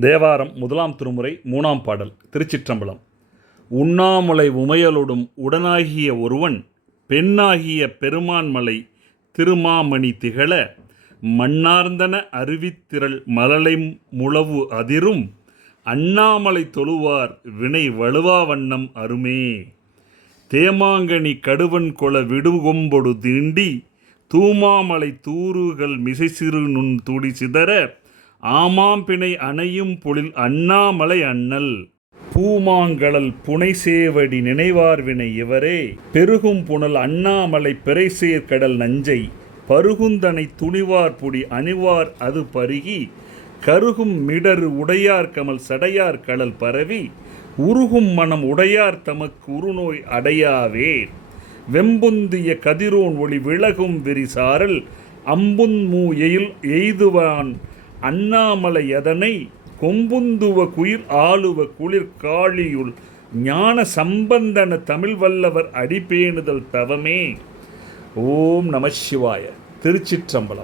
தேவாரம் முதலாம் திருமுறை மூணாம் பாடல் திருச்சிற்றம்பலம். உண்ணாமலை உமையலொடும் உடனாகிய ஒருவன் பெண்ணாகிய பெருமான்மலை திருமாமணி திகழ மண்ணார்ந்தன அருவித்திரள் மலலை முழவு அதிரும் அண்ணாமலை தொழுவார் வினை வலுவா வண்ணம் அருமே. தேமாங்கனி கடுவன் கொல விடுகொம்பொடு தீண்டி தூமாமலை தூறுகள் மிசைசிறு நுண் துடி சிதற ஆமாம்பிணை அணையும் பொழில் அண்ணாமலை அண்ணல். பூமாங்கழல் புனை சேவடி நினைவார் வினை இவரே. பெருகும் புனல் அண்ணாமலை பிறைசேர்கடல் நஞ்சை. பருகுந்தனை துணிவார் புடி அணிவார் அது பருகி. கருகும் மிடரு உடையார் கமல் சடையார் கடல் பரவி. உருகும் மனம் உடையார் தமக்கு உருநோய் அடையாவே வெம்புந்திய கதிரோன் ஒளி விலகும் விரிசாரல் அம்புன் மூ எயில் எய்துவான் அண்ணாமலை அதனை கொம்புந்துவ குயிர் ஆளுவ குளிர் காளியுள் ஞான சம்பந்தன தமிழ் வல்லவர் அடிபேணுதல் தவமே ஓம் நம சிவாய. திருச்சிற்றம்பலம்.